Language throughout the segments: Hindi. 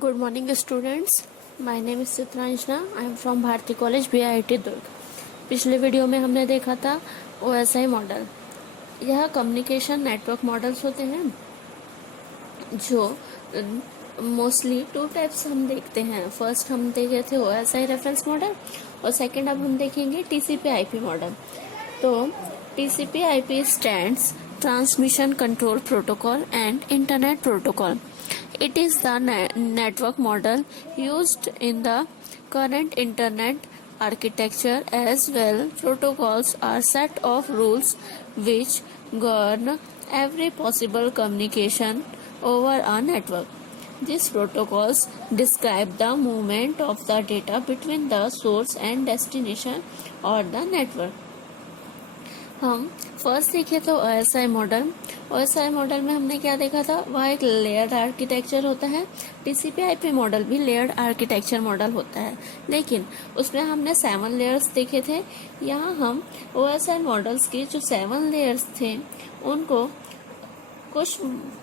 Good morning students. My name is Chitranjana. I am from Bharati college BIT Durg. पिछले वीडियो में हमने देखा था OSI मॉडल. यह कम्युनिकेशन नेटवर्क मॉडल्स होते हैं जो मोस्टली टू टाइप्स हम देखते हैं. फर्स्ट हम देखे थे OSI रेफरेंस मॉडल और सेकंड अब हम देखेंगे TCP/IP मॉडल. तो TCP/IP stands transmission control protocol and internet protocol. It is the network model used in the current internet architecture. As well, protocols are set of rules which govern every possible communication over a network. These protocols describe the movement of the data between the source and destination or the network. हम फर्स्ट देखे तो OSI मॉडल. OSI मॉडल में हमने क्या देखा था, वह एक लेयर्ड आर्किटेक्चर होता है. TCP/IP मॉडल भी लेयर्ड आर्किटेक्चर मॉडल होता है, लेकिन उसमें हमने 7 लेयर्स देखे थे. यहाँ हम OSI मॉडल्स के जो 7 लेयर्स थे उनको कुछ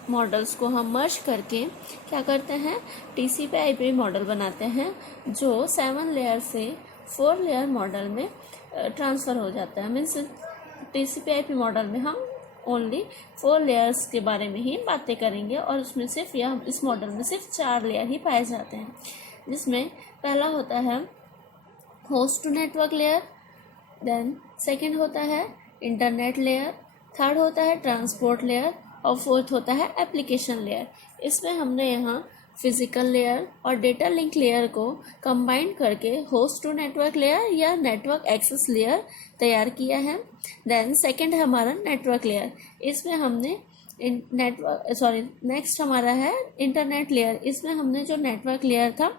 मॉडल्स को हम मर्ज करके क्या करते हैं, TCP/IP मॉडल बनाते हैं जो 7 लेयर से 4 लेयर मॉडल में ट्रांसफ़र हो जाता है. मीन्स TCP/IP मॉडल में हम ओनली 4 लेयर्स के बारे में ही बातें करेंगे और उसमें सिर्फ इस मॉडल में सिर्फ 4 लेयर ही पाए जाते हैं, जिसमें पहला होता है host to network layer, then second होता है इंटरनेट लेयर, थर्ड होता है ट्रांसपोर्ट लेयर और फोर्थ होता है एप्लीकेशन लेयर. इसमें हमने यहाँ फिजिकल लेयर और डेटा लिंक लेयर को कंबाइन करके होस्ट टू नेटवर्क लेयर या नेटवर्क एक्सेस लेयर तैयार किया है. देन सेकंड है हमारा नेटवर्क लेयर. इसमें हमने नेक्स्ट हमारा है इंटरनेट लेयर. इसमें हमने जो नेटवर्क लेयर था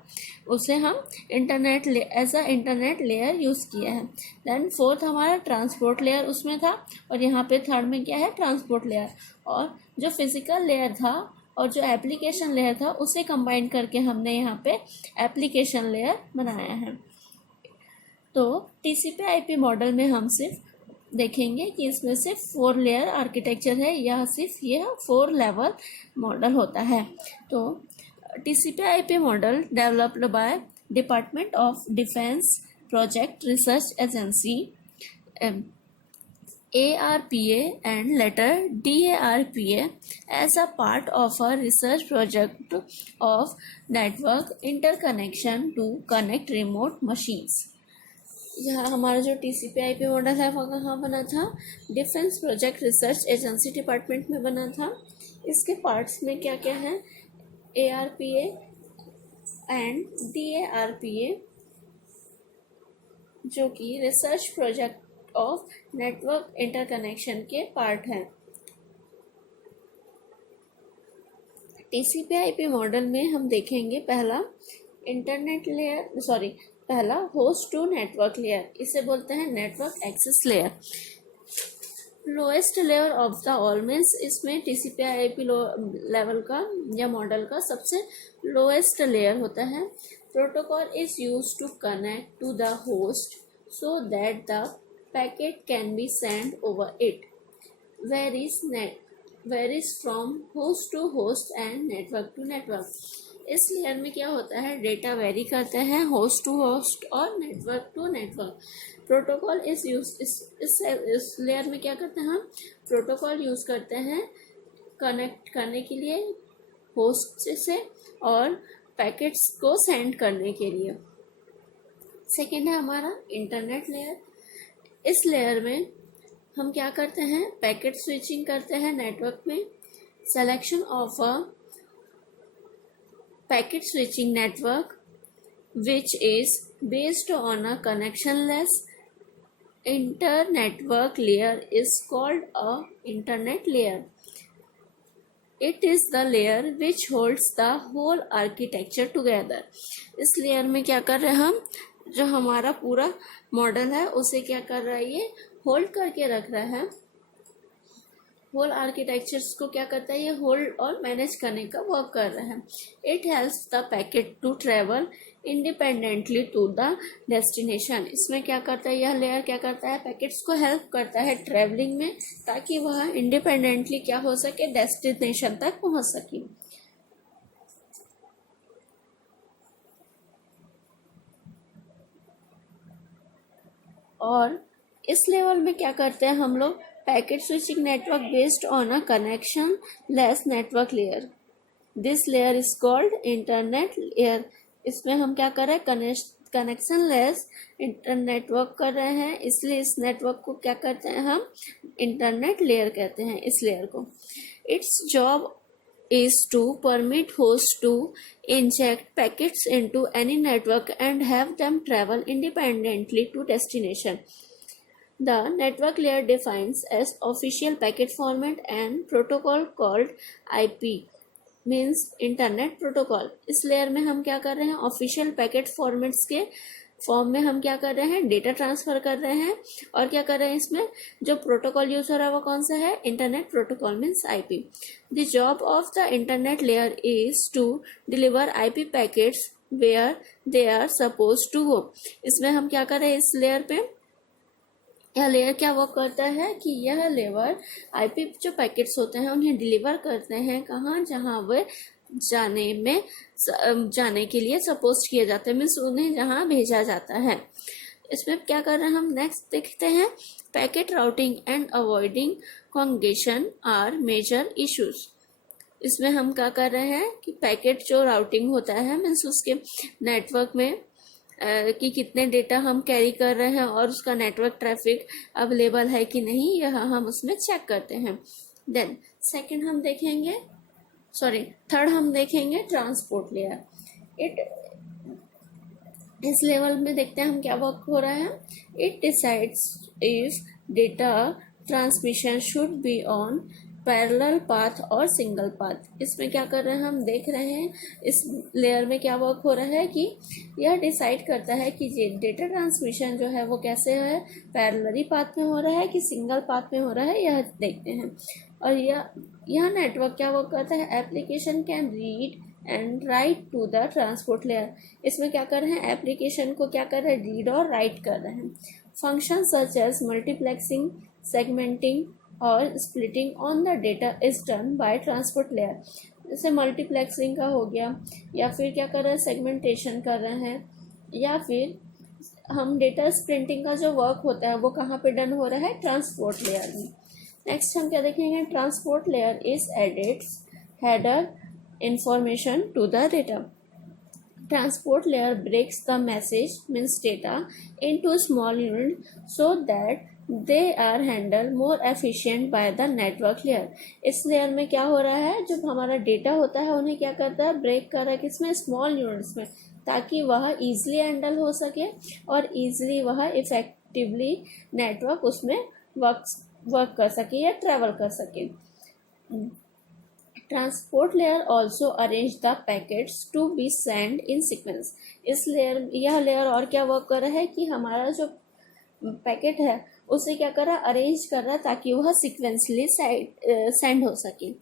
उसे हम as a internet layer use किया है. देन फोर्थ हमारा ट्रांसपोर्ट लेयर उसमें था और यहाँ पे थर्ड में क्या है, ट्रांसपोर्ट लेयर. और जो फिजिकल लेयर था और जो एप्लीकेशन लेयर था उसे कंबाइन करके हमने यहाँ पे एप्लीकेशन लेयर बनाया है. तो TCP/IP मॉडल में हम सिर्फ देखेंगे कि इसमें सिर्फ 4 लेयर आर्किटेक्चर है या सिर्फ यह 4 लेवल मॉडल होता है. तो TCP/IP model developed by department of defence project research agency ARPA and later DARPA as a part of a research project of network interconnection to connect remote machines. यह हमारा जो TCP/IP मॉडल है वह कहाँ बना था, defence project research agency department में बना था. इसके पार्ट्स में क्या क्या है, ARPA एंड DARPA जो कि research project of network interconnection के पार्ट हैं. TCP/IP मॉडल में हम देखेंगे पहला पहला होस्ट टू नेटवर्क लेयर. इसे बोलते हैं network access layer. Lowest layer of the all means इसमें TCP/IP लेवल का या मॉडल का सबसे लोएस्ट लेयर होता है. Protocol is used to connect to the host so that the packet can be sent over it. Varies from host to host and network to network. इस लेयर में क्या होता है, डेटा वेरी करते हैं होस्ट टू होस्ट और नेटवर्क टू नेटवर्क. प्रोटोकॉल इस लेयर में क्या करते हैं, हम प्रोटोकॉल यूज़ करते हैं कनेक्ट करने के लिए होस्ट से और पैकेट्स को सेंड करने के लिए. सेकेंड है हमारा इंटरनेट लेयर. इस लेयर में हम क्या करते हैं, पैकेट स्विचिंग करते हैं नेटवर्क में. Selection of a packet switching network which is based on a connectionless inter network layer is called a internet layer. It is the layer which holds the whole architecture together. इस लेयर में क्या कर रहे हैं हम, जो हमारा पूरा मॉडल है उसे क्या कर रहा है, ये होल्ड करके रख रहा है. होल आर्किटेक्चर्स को क्या करता है, ये होल्ड और मैनेज करने का वर्क कर रहा है. It helps the packet to travel independently to the destination. इसमें क्या करता है, यह लेयर क्या करता है, पैकेट्स को हेल्प करता है ट्रेवलिंग में ताकि वह इंडिपेंडेंटली क्या हो सके, डेस्टिनेशन तक पहुंच सके. और इस लेवल में क्या करते हैं हम लोग, packet switching network based on a connection less network layer, this layer is called internet layer. इसमें हम क्या कर रहे हैं, कनेक्शन लेस नेटवर्क कर रहे हैं, इसलिए इस नेटवर्क को क्या करते हैं हम, इंटरनेट लेयर कहते हैं इस लेयर को। It's job is to permit host to inject packets into any network and have them travel independently to destination. The network layer defines as official packet format and protocol called IP, means internet protocol. इस लेयर में हम क्या कर रहे हैं, ऑफिशियल पैकेट फॉर्मेट्स के फॉर्म में हम क्या कर रहे हैं, डेटा ट्रांसफर कर रहे हैं। और क्या कर रहे हैं, इसमें जो प्रोटोकॉल यूज हो रहा है वो कौन सा है, internet protocol means IP. The job of the internet layer is to deliver IP packets where they are suppose to go. इसमें हम क्या कर रहे हैं, इस लेयर पे, यह लेयर क्या वर्क करता है कि यह लेयर आईपी जो पैकेट्स होते हैं उन्हें डिलीवर करते हैं कहाँ, जहाँ वे जाने के लिए सपोज किए जाते हैं, मीन्स उन्हें जहाँ भेजा जाता है। इसमें क्या कर रहे हैं हम, नेक्स्ट देखते हैं, packet routing and avoiding congestion are major issues. इसमें हम क्या कर रहे हैं कि पैकेट जो राउटिंग होता है, मीन्स उसके नेटवर्क में कि कितने डेटा हम कैरी कर रहे हैं और उसका नेटवर्क ट्रैफिक अवेलेबल है कि नहीं, यह हम उसमें चेक करते हैं। देन थर्ड हम देखेंगे ट्रांसपोर्ट लेयर। इस लेवल में देखते हैं हम क्या वर्क हो रहा है। It decides if data transmission should be on parallel path और सिंगल पाथ। इसमें क्या कर रहे हैं, हम देख रहे हैं इस लेयर में क्या वर्क हो रहा है कि यह डिसाइड करता है कि डेटा ट्रांसमिशन जो है वो कैसे है, पैरेलली पाथ में हो रहा है कि सिंगल पाथ में हो रहा है, यह देखते हैं। और यह नेटवर्क क्या वर्क करता है, application can read and write to the transport layer. इसमें क्या कर रहे हैं, एप्लीकेशन को क्या कर रहे हैं, रीड और राइट कर रहे हैं। Function such as multiplexing, segmenting और splitting on the data is done by transport layer. जैसे मल्टीप्लेक्सिंग का हो गया, या फिर क्या कर रहे हैं, सेगमेंटेशन कर रहे हैं, या फिर हम डेटा स्प्लिटिंग का जो वर्क होता है वो कहाँ पे डन हो रहा है, ट्रांसपोर्ट लेयर में। नेक्स्ट हम क्या देखेंगे, transport layer is edits header information to the data. Transport layer breaks the message means data into small units so that they are handled more efficient by the network layer. इस लेयर में क्या हो रहा है, जो हमारा डेटा होता है उन्हें क्या करता है, ब्रेक कर रहा है किसमें, स्मॉल यूनिट्स में, ताकि वह इजीली हैंडल हो सके और इजीली वह इफेक्टिवली नेटवर्क उसमें वर्क कर सके या ट्रेवल कर सके। Transport layer also arrange the packets to be send in sequence. यह लेयर और क्या वर्क कर रहा है कि हमारा जो पैकेट है उसे क्या कर रहा है, अरेंज कर रहा है ताकि वह सीक्वेंसली सेंड हो सके।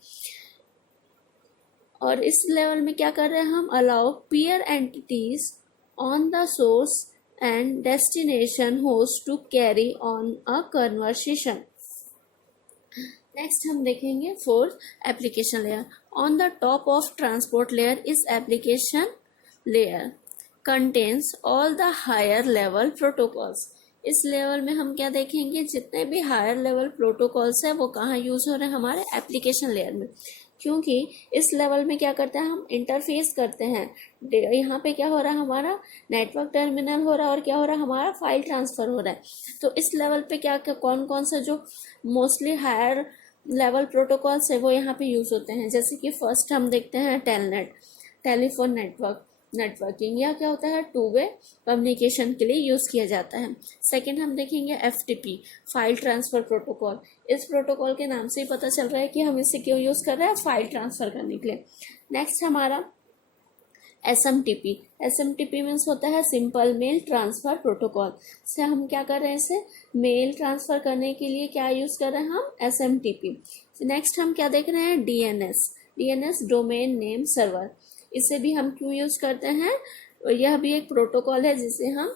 और इस लेवल में क्या कर रहे हैं हम, allow peer entities on the source and destination host to carry on a conversation. Next हम देखेंगे fourth, application layer. On the top of transport layer is application layer contains all the higher level protocols. इस लेवल में हम क्या देखेंगे, जितने भी हायर लेवल प्रोटोकॉल्स है वो कहाँ यूज हो रहे हैं, हमारे एप्लीकेशन लेयर में। क्योंकि इस लेवल में क्या करते हैं, हम इंटरफेस करते हैं। यहाँ पे क्या हो रहा है, हमारा नेटवर्क टर्मिनल हो रहा है और क्या हो रहा है, हमारा फाइल ट्रांसफर हो रहा है। तो इस लेवल पे क्या कौन कौन सा जो मोस्टली हायर लेवल प्रोटोकॉल्स है वो यहाँ पे यूज होते हैं। जैसे कि फर्स्ट हम देखते हैं टेलनेट, टेलीफोन नेटवर्किंग, या क्या होता है, टू वे कम्युनिकेशन के लिए यूज किया जाता है। सेकंड हम देखेंगे FTP, फाइल ट्रांसफर प्रोटोकॉल। इस प्रोटोकॉल के नाम से ही पता चल रहा है कि हम इसे क्यों यूज कर रहे हैं, फाइल ट्रांसफर करने के लिए। नेक्स्ट हमारा SMTP मीन्स होता है सिंपल मेल ट्रांसफर प्रोटोकॉल। से हम क्या कर रहे हैं, इसे मेल ट्रांसफर करने के लिए क्या यूज कर रहे हैं हम, SMTP। नेक्स्ट हम क्या देख रहे हैं, DNS डोमेन नेम सर्वर। इसे भी हम क्यों यूज करते हैं, यह भी एक प्रोटोकॉल है जिसे हम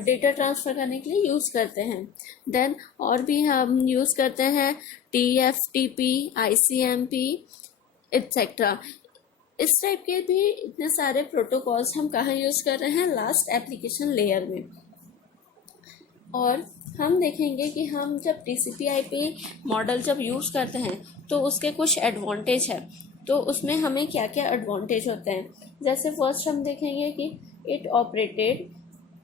डेटा ट्रांसफर करने के लिए यूज करते हैं। देन और भी हम यूज करते हैं TFTP, ICMP एक्सेट्रा। इस टाइप के भी इतने सारे प्रोटोकॉल्स हम कहाँ यूज कर रहे हैं, लास्ट एप्लीकेशन लेयर में। और हम देखेंगे कि हम जब TCP/IP मॉडल जब यूज़ करते हैं तो उसके कुछ एडवांटेज है, तो उसमें हमें क्या क्या एडवांटेज होते हैं। जैसे फर्स्ट हम देखेंगे कि इट ऑपरेटेड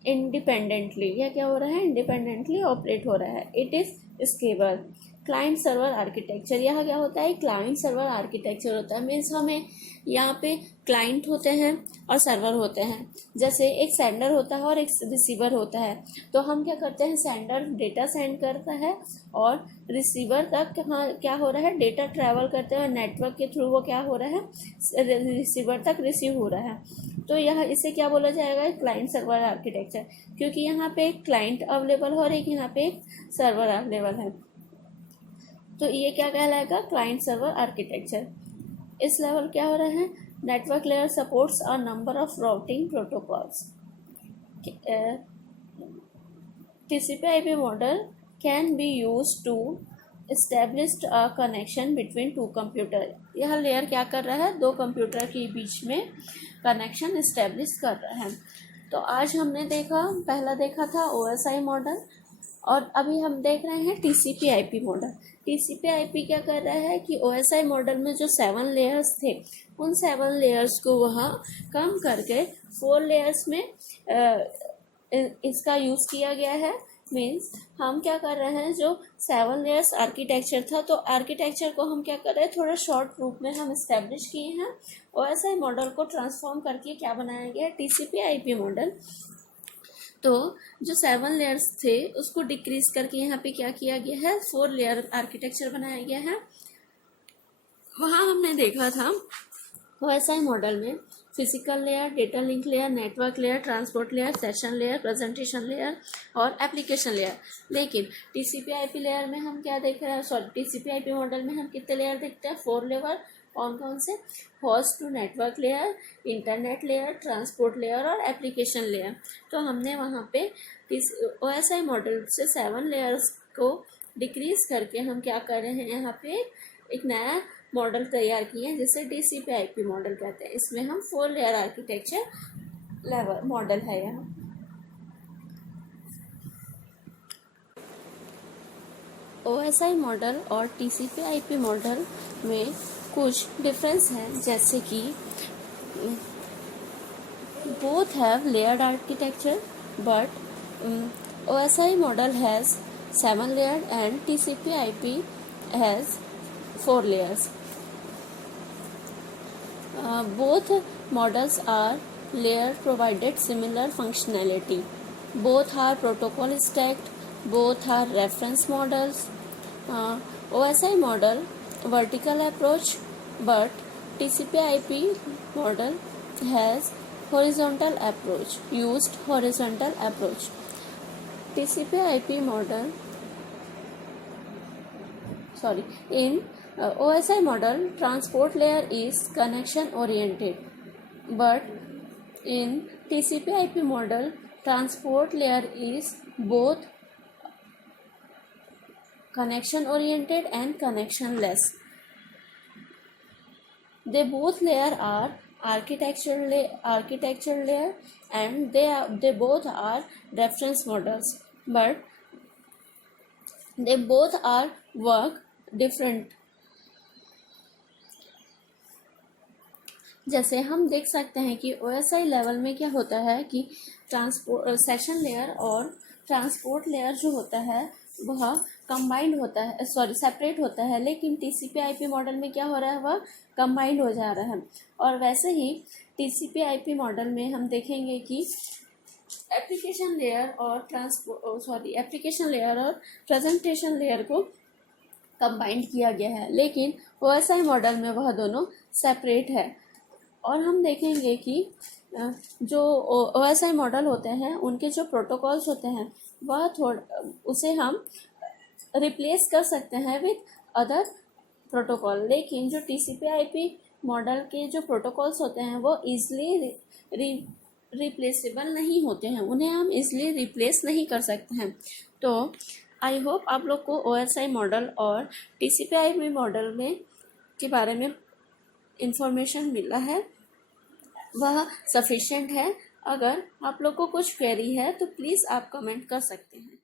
इंडिपेंडेंटली, यह क्या हो रहा है, इंडिपेंडेंटली ऑपरेट हो रहा है। It is scalable. Client server architecture, यह क्या होता है, क्लाइंट सर्वर आर्किटेक्चर होता है। मीन्स हमें यहाँ पे क्लाइंट होते हैं और सर्वर होते हैं। जैसे एक सेंडर होता है और एक रिसीवर होता है, तो हम क्या करते हैं, सेंडर डेटा सेंड करता है और रिसीवर तक क्या हो रहा है, डेटा ट्रैवल करते हैं, नेटवर्क के थ्रू वो क्या हो रहा है, रिसीवर तक रिसीव हो रहा है। तो यह इसे क्या बोला जाएगा, क्लाइंट सर्वर आर्किटेक्चर, क्योंकि यहाँ पे एक क्लाइंट अवेलेबल है और एक यहाँ पे एक सर्वर अवेलेबल है, तो ये क्या कहलाएगा, क्लाइंट सर्वर आर्किटेक्चर। इस लेवल क्या हो रहा है, network layer supports a number of routing protocols. TCP/IP model can be use to established a connection between two computer। यह लेयर क्या कर रहा है, दो कंप्यूटर के बीच में कनेक्शन इस्टेब्लिश कर रहा है। तो आज हमने पहला देखा था OSI मॉडल, और अभी हम देख रहे हैं TCP/IP मॉडल। TCP/IP क्या कर रहा है कि OSI मॉडल में जो 7 लेयर्स थे, उन 7 लेयर्स को वहाँ कम करके 4 लेयर्स में इसका यूज़ किया गया है। मीन्स हम क्या कर रहे हैं, जो 7 लेयर्स आर्किटेक्चर था, तो आर्किटेक्चर को हम क्या कर रहे हैं, थोड़ा शॉर्ट रूप में हम इस्टेब्लिश किए हैं। OSI मॉडल को ट्रांसफॉर्म करके क्या बनाया गया है, TCP/IP मॉडल। तो जो 7 लेयर्स थे उसको डिक्रीज करके यहाँ पे क्या किया गया है, 4 लेयर आर्किटेक्चर बनाया गया है। वहाँ हमने देखा था OSI मॉडल में physical layer, data link layer, network layer, transport layer, session layer, presentation layer और एप्लीकेशन लेयर। लेकिन TCP/IP लेयर में हम क्या देख रहे हैं, TCP/IP मॉडल में हम कितने लेयर देखते हैं, 4 लेयर। कौन कौन से, host to network layer, internet layer, transport layer और एप्लीकेशन लेयर। तो हमने वहाँ पे OSI मॉडल से 7 लेयर्स को डिक्रीज करके हम क्या कर रहे हैं, यहाँ पे एक नया मॉडल तैयार किए हैं जिसे TCP/IP मॉडल कहते हैं। इसमें हम 4 लेयर आर्किटेक्चर लेवल मॉडल है। यहाँ OSI मॉडल और TCP/IP मॉडल में कुछ डिफरेंस है, जैसे कि both have layered architecture, but OSI model has 7 layered and TCP/IP has 4 layers. Both models are layer provided similar functionality. Both are protocol stacked. Both are reference models. OSI model vertical approach, but TCP/IP model has horizontal approach. Used horizontal approach. TCP/IP model. In OSI model, transport layer is connection oriented, but in TCP/IP model, transport layer is both connection oriented and connectionless. They both layer are architecture layer, and they both are reference models, but they both are work different। जैसे हम देख सकते हैं कि OSI लेवल में क्या होता है कि सेशन लेयर और ट्रांसपोर्ट लेयर जो होता है वह कंबाइंड होता है, सेपरेट होता है। लेकिन TCP/IP मॉडल में क्या हो रहा है, वह कंबाइंड हो जा रहा है। और वैसे ही TCP/IP मॉडल में हम देखेंगे कि एप्लीकेशन लेयर और प्रेजेंटेशन लेयर को कंबाइंड किया गया है, लेकिन OSI मॉडल में वह दोनों सेपरेट है। और हम देखेंगे कि जो OSI मॉडल होते हैं उनके जो प्रोटोकॉल्स होते हैं वह उसे हम रिप्लेस कर सकते हैं विद अदर प्रोटोकॉल। लेकिन जो TCP/IP मॉडल के जो प्रोटोकॉल्स होते हैं वो ईजिली रिप्लेसेबल नहीं होते हैं, उन्हें हम ईजिली रिप्लेस नहीं कर सकते हैं। तो आई होप आप लोग को OSI मॉडल और TCP/IP मॉडल में के बारे में इंफॉर्मेशन मिला है, वह सफिशिएंट है। अगर आप लोग को कुछ क्वेरी है तो प्लीज़ आप कमेंट कर सकते हैं।